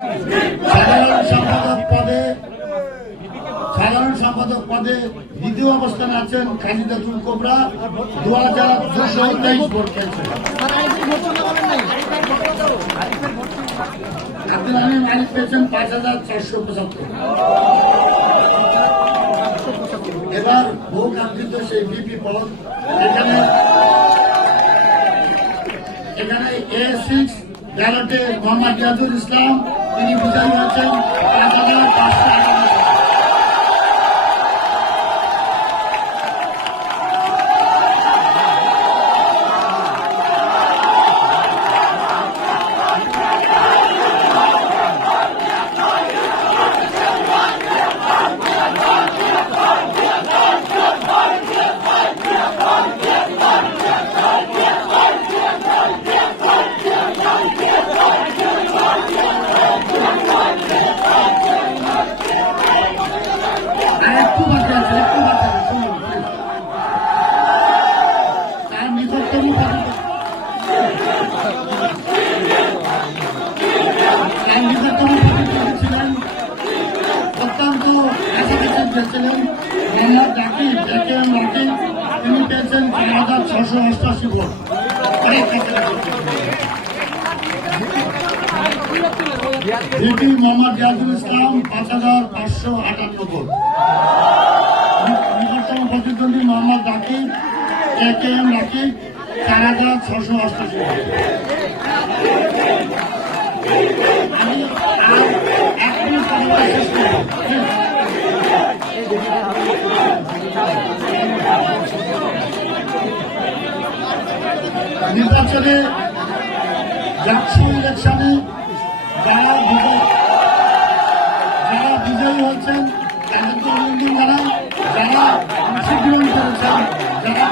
সাধারণ সম্পাদক পদে, সাধারণ সম্পাদক পদে দ্বিতীয় অবস্থানে আছেন কোবরা। দু হাজার দুশো ভোট পেয়েছেন। পাঁচ হাজার চারশো পঁচাত্তর। এবার ভোট আবৃত সেই বিপি পদ, এখানে এখানে এ সিক্স ব্যালটে মোহাম্মদ ইয়াজুল ইসলাম তিনি বিজয়ী যাচ্ছেন চার হাজার ছশো অষ্টাশি ভোট। ভিপি মোহাম্মদ ইয়াজুল ইসলাম পাঁচ হাজার পাঁচশো আটান্ন ভোট। নিকটতম প্রতিদ্বন্দ্বী Mohammad Rakib K K M Rakib, চার হাজার ছশো অষ্টাশি ভোট। নির্বাচনে যাচ্ছি ইলেকশনে যারা বিজয়ী যারা বিজয়ী হয়েছেন, তাদেরকে অভিনন্দন জানাই। যারা অংশগ্রহণ করেছেন, যারা